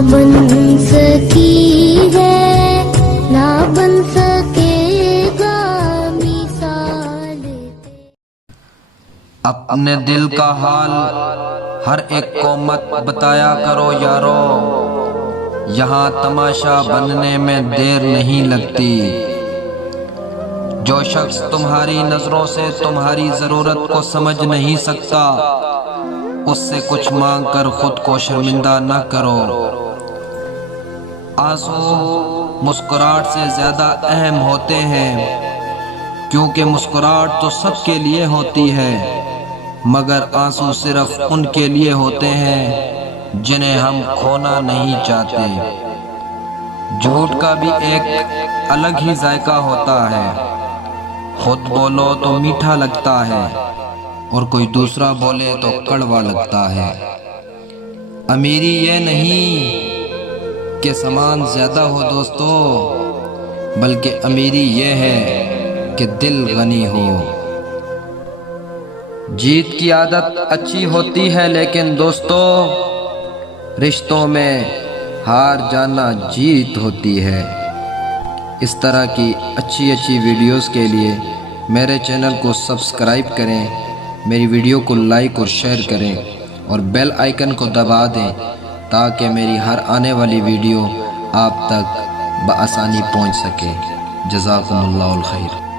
بن سکی ہے نہ بن سکے گا مثال۔ اپنے دل کا حال ہر ایک کو مت بتایا کرو یارو، یہاں تماشا بننے میں دیر نہیں لگتی۔ جو شخص تمہاری نظروں سے تمہاری ضرورت کو سمجھ نہیں سکتا، اس سے کچھ مانگ کر خود کو شرمندہ نہ کرو۔ آنسو مسکراہٹ سے زیادہ اہم ہوتے ہیں، کیونکہ مسکراہٹ تو سب کے لیے ہوتی ہے، مگر آنسو صرف ان کے لیے ہوتے ہیں جنہیں ہم کھونا نہیں چاہتے۔ جھوٹ کا بھی ایک الگ ہی ذائقہ ہوتا ہے، خود بولو تو میٹھا لگتا ہے اور کوئی دوسرا بولے تو کڑوا لگتا ہے۔ امیری یہ نہیں کہ سامان زیادہ ہو دوستو، بلکہ امیری یہ ہے کہ دل غنی ہو۔ جیت کی عادت اچھی ہوتی ہے لیکن دوستو، رشتوں میں ہار جانا جیت ہوتی ہے۔ اس طرح کی اچھی ویڈیوز کے لیے میرے چینل کو سبسکرائب کریں، میری ویڈیو کو لائک اور شیئر کریں اور بیل آئیکن کو دبا دیں تاکہ میری ہر آنے والی ویڈیو آپ تک بآسانی پہنچ سکے۔ جزاکم اللہ الخیر۔